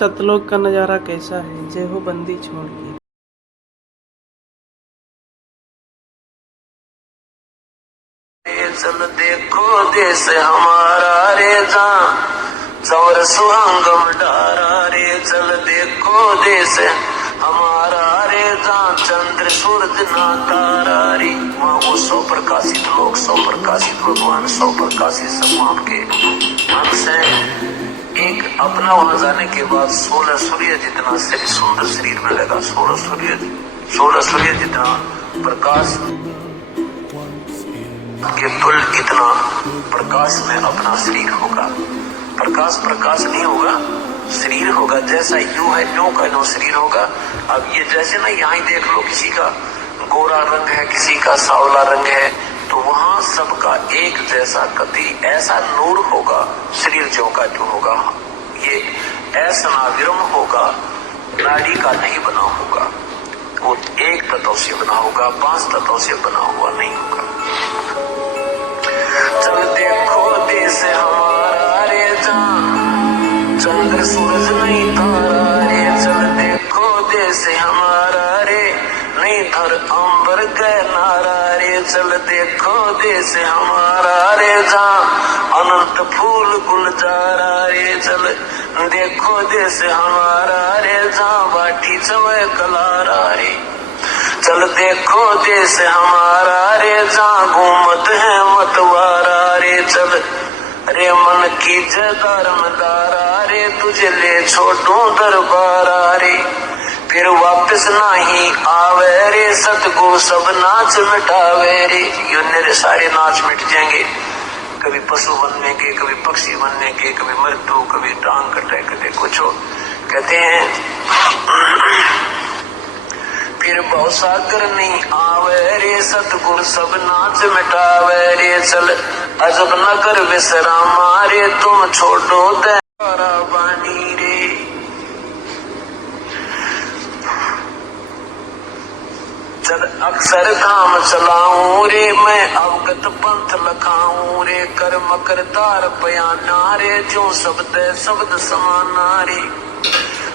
सतलोक का नज़ारा कैसा है, जय हो बंदी छोड़ के। चल देखो देश हमारा रे जहाँ चवर सुहांगम डारा रे, चल देखो देश हमारा रे जहाँ चंद्र सूरज ना तारा रे। वहाँ वो सौ प्रकाशित लोग, सौ प्रकाशित भगवान, सौ प्रकाशित समान के अंश है। एक अपना वहां जाने के बाद 16 सूर्य जितना सुंदर शरीर में लगा, 16 सूर्य जितना प्रकाश के तुल इतना प्रकाश में अपना शरीर होगा। प्रकाश नहीं होगा, शरीर होगा। जैसा यूं है यूं का नो शरीर होगा। अब ये जैसे ना यहाँ ही देख लो, किसी का गोरा रंग है, किसी का सांवला रंग है, तो वहां सबका एक जैसा कति ऐसा नूर होगा, शरीर जो का जो होगा ये ऐसा नाविरम होगा, नाड़ी का नहीं बना होगा, वो एक तत्व से बना होगा, 5 तत्वों से बना हुआ नहीं होगा। चल देखो देश हमारा रे जहाँ चंद्र सूरज नहीं तारा रे, चल देखो देश हमारा रे नहीं धर अंबर गए नारा रे, चल देखो देश हमारा रे जहाँ अनंत फूल गुलजारा रे, चल देखो देश हमारा रे जहाँ बाटी चवे कलारा रे, चल देखो देश हमारा रे जहाँ घूमत है मतवारा रे, चल रे मन की जदारमदारा रे तुझे ले छोड़ू दरबारा रे, फिर वापस नहीं आवे रे सतगुरु सब नाच मिटावे रे। यो मेरे सारे नाच मिट जाएंगे, कभी पशु बनने के, कभी पक्षी बनने के, कभी मृत्यु, कभी टांग कटे, कभी कुछ हो। कहते हैं फिर बहुत सागर नहीं आवे रे सतगुरु सब नाच मिटावे रे, चल अजब नगर विश्रामा रे तुम छोड़ो तेरा बानी रे, चल अक्सर काम चलाऊं रे मैं अवगत पंथ लखाऊं रे, कर मकर तार पयाना रे जो शब्द समाना रे,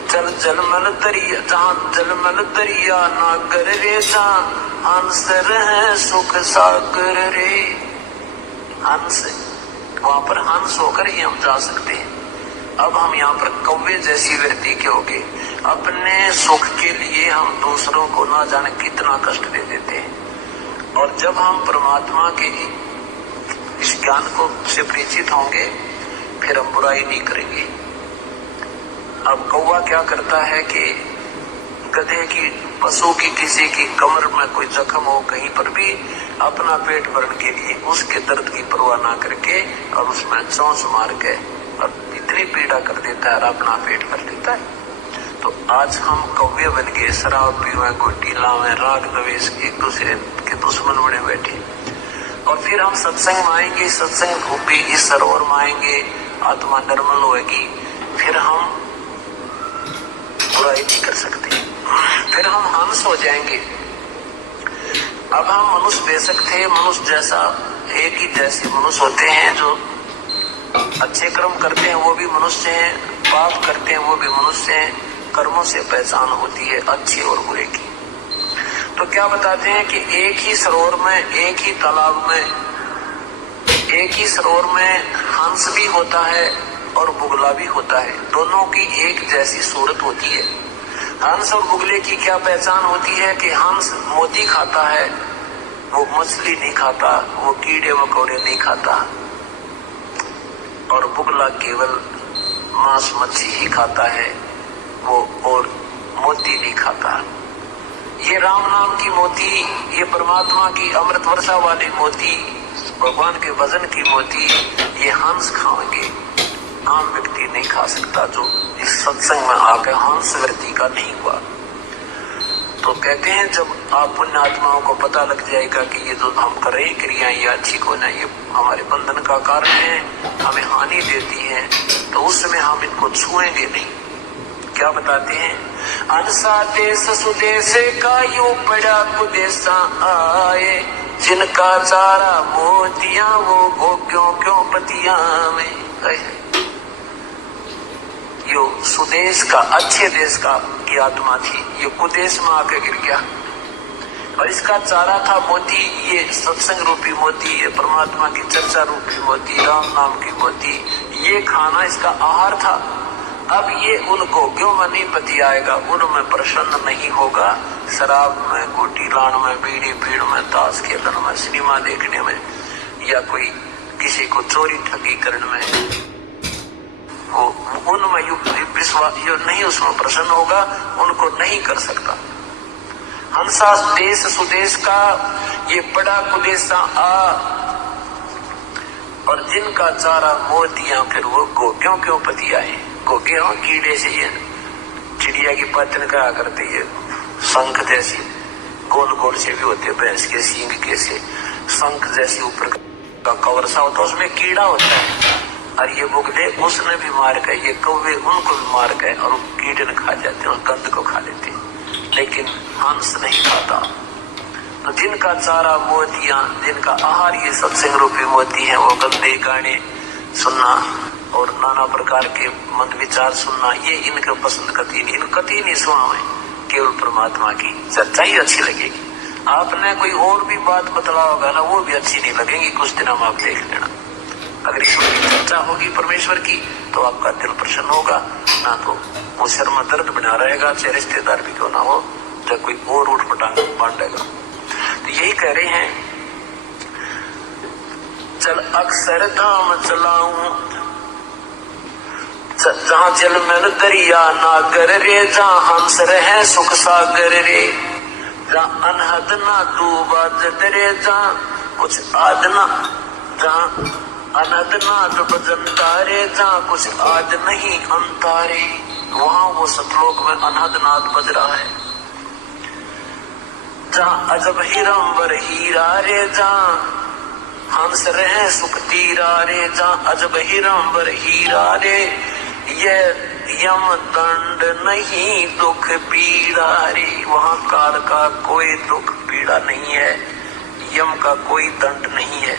चल जलमल दरिया जहाँ जलमल दरिया नागर रे जहाँ हंस है सुख सागर रे। हंस वहां पर हंस होकर ही हम जा सकते हैं। अब हम यहाँ पर कौवे जैसी वृत्ति के होके अपने सुख के लिए हम दूसरों को ना जाने कितना कष्ट दे देते हैं। और जब हम परमात्मा के इस ज्ञान को से परिचित होंगे फिर हम बुराई नहीं करेंगे। अब कौवा क्या करता है कि गधे की, पशु की, किसी की कमर में कोई जख्म हो कहीं पर भी अपना पेट भरने के लिए उसके दर्द की परवाह ना करके और उसमें चोंच मार के और इतनी पीड़ा कर देता है और अपना पेट भर लेता है। तो आज हम कौवे बन गए, शराब पीवे, गोटी लावे, राग द्वेष एक दूसरे के दुश्मन बने बैठे। और फिर हम सत्संग में आएंगे, सत्संग रूपी इस सरोवर में आएंगे, आत्मा निर्मल होगी, फिर हम बुराई नहीं कर सकते, फिर हम हंस हो जाएंगे। अब हम मनुष्य बेशक थे, मनुष्य जैसा एक ही जैसे मनुष्य होते हैं, जो अच्छे कर्म करते हैं वो भी मनुष्य हैं, पाप करते हैं वो भी मनुष्य हैं। कर्मों से पहचान होती है अच्छे और बुरे की। तो क्या बताते हैं कि एक ही सरोवर में, एक ही तालाब में, एक ही सरोवर में हंस भी होता है और बुगला भी होता है। दोनों की एक जैसी सूरत होती है। हंस और बुगले की क्या पहचान होती है कि हंस मोती खाता है, वो मछली नहीं खाता, वो कीड़े मकोड़े नहीं खाता, और बुगला केवल मांस मच्छी ही खाता है, वो और मोती नहीं खाता। ये राम नाम की मोती, ये परमात्मा की अमृत वर्षा वाली मोती, भगवान के भजन की मोती, ये हंस खाएंगे, आम व्यक्ति नहीं खा सकता जो इस सत्संग में आकर हंस वृत्ति का नहीं हुआ। तो कहते हैं जब आप पुण्य आत्माओं को पता लग जाएगा कि ये जो हम कर रहे क्रिया ये अच्छी को ना, ये हमारे बंधन का कारण है, हमें हानि देती है, तो उस समय हम इनको छुएंगे नहीं। क्या बताते हैं, अनसा देश सुदेश का यूं पड़ा कुदेशा आए, जिनका चारा मोतिया वो क्यों पतिया में। यो सुदेश का, अच्छे देश का की आत्मा थी, ये कुदेश में आके गिर गया। और इसका चारा था मोती, ये सत्संग रूपी मोती, ये परमात्मा की चर्चा रूपी मोती, राम नाम की मोती, ये खाना इसका आहार था। अब ये उन गोग्यों में नहीं पति आएगा, उनमें प्रसन्न नहीं होगा। शराब में, गोटी लान में, बीड़ी पीण में, ताश खेलन में, सिनेमा देखने में, या कोई किसी को चोरी ठगी करने में, वो उनमें विश्वास जो नहीं उसमें प्रसन्न होगा, उनको नहीं कर सकता। हंसा देश सुदेश का, ये बड़ा कुदेशा आ, और जिनका चारा मोतियां, फिर वो गोग्यों के पति आए। गोगे हो कीड़े से, ये चिड़िया की पतन कहा करते, ये शंख जैसी गोल गोल से भी होते, भैंस के सींग के से शंख जैसी ऊपर का कवर सा होता, उसमें कीड़ा होता है। और ये बुगले उसने भी मार के, ये कौवे उनको भी मार के, और कीड़े खा जाते हैं और गंध को खा लेते हैं, लेकिन हंस नहीं खाता। तो जिनका चारा मोतियां, जिनका आहार ये सत्संग रूपी मोती है, वो गंदे गाने सुनना और नाना प्रकार के मंद विचार सुनना, ये इनके पसंद कती नहीं, इनको कती नहीं सुना में, केवल परमात्मा की चर्चा ही अच्छी लगेगी। आपने कोई और भी बात बतला होगा ना, वो भी अच्छी नहीं लगेगी, कुछ दिन हम आप देख लेना। अगर ईश्वर की चर्चा होगी परमेश्वर की, तो आपका दिल प्रसन्न होगा, ना तो वो सिर में दर्द बना रहेगा, चाहे रिश्तेदार भी क्यों ना हो, चाहे कोई और उठ पटांग बांटेगा। तो यही कह रहे हैं, चल अक्सर धाम चलाऊं, जहाँ जल में दरिया नागर रे, जहाँ हंस रहे सुख सागर रे, जहाँ अनहद ना डूबा जदरे, जहाँ कुछ आद ना, जहाँ अनहद ना डूब जनतारे, जहाँ कुछ आद नहीं अंतारे, वहाँ वो सतलोक में अनहद नाद बज रहा है। जहाँ अजब हिरंबर हीरा रे, जहाँ हंस रहे सुख तीरा रे, जहाँ अजब हिरंबर हीरा रे, ये यम दंड नहीं दुख पीड़ा रे, वहाँ काल का कोई दुख पीड़ा नहीं है, यम का कोई दंड नहीं है।